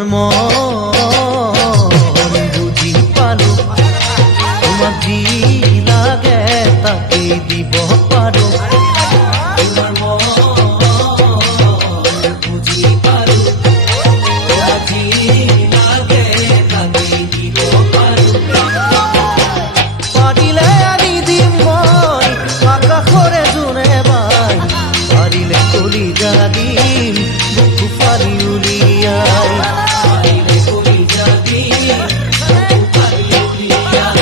তোমার মন বুঝি পালো তোমার জি লাগে তাকে দিব পারো তোমার মন বুঝি পালো তোমার জি লাগে তাকে দিব পারো পারিলে আনি দিম মই আকাশরে জোনে বাই পারিলে কলিজা দিম বুকু ফালি উলিয়াই পারিলে কলিজা দিম বুকু ফালি উলিয়াই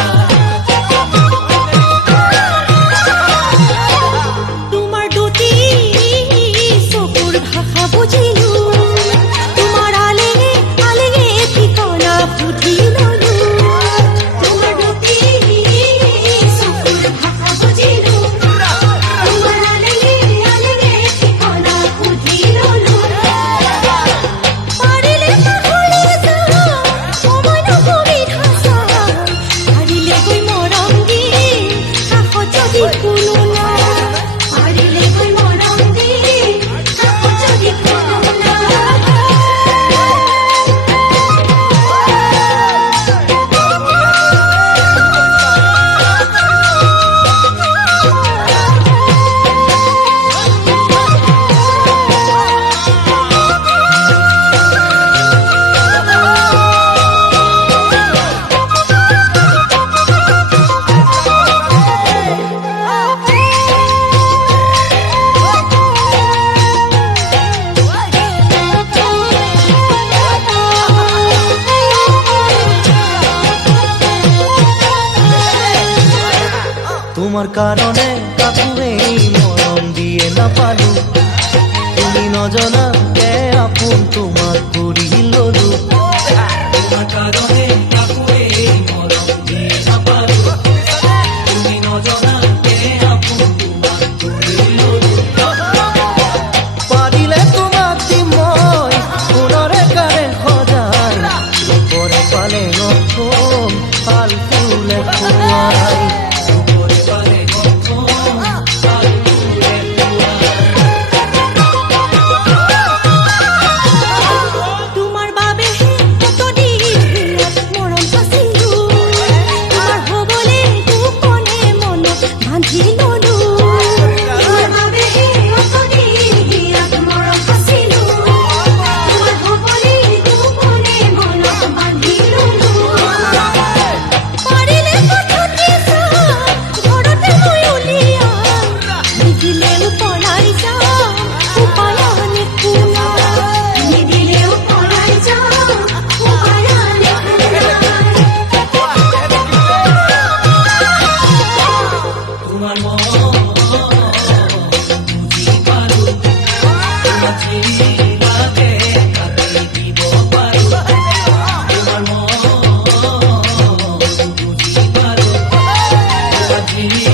তোমার দুটি চকুৰ ভাষা বুজিলো তোমাৰ আলেগে আলেগে ঠিকনা সুধি ললো তোমাৰ দুটি চকুৰ ভাষা বুজিলো তোমাৰ আলেগে আলেগে ঠিকনা সুধি ললো পাৰিলে কাষলৈ যাওঁ সময় নকবিধা চাওঁ পাৰিলে গৈ মৰম দিম কাষত যদি কোনো নাই পাৰিলে গৈ মৰম দিম কাষত যদি কোনো নাই তোমার কারণে কাকুরে মরম দিয়ে না পালো তুমি নজনা কে আপন তোমার করি ললু তোমার কারণে কাকুরে মরম দিয়ে না পালো তুমি নজনা কে আপন তোমার করি ললু পারিলে তোমাক দিম মই পুনরে কারে খজাই পরে পালে নতুন ফাল ফুলে খুয়াই তোমাৰ বাবে কতদিন মৰম পাইছিলো তোমাৰ হ'বলে গোপনে মনত বান্ধি ললো তোমাৰ বাবে কতদিন মৰম পাইছিলো তোমাৰ হ'বলে গোপনে মনত বান্ধি ললো পাৰিলে কথাটি চাওঁ ঘৰতে মই উলিয়াই নিদিলেও পলাই যাওঁ উপায় আনে কোনাই নিদিলেও পলাই যাওঁ উপায় আনে তোমার মন বুঝি পারো তোমার জি লাগে তাকে দিব পারো তোমার মন বুঝি পারো তোমার জি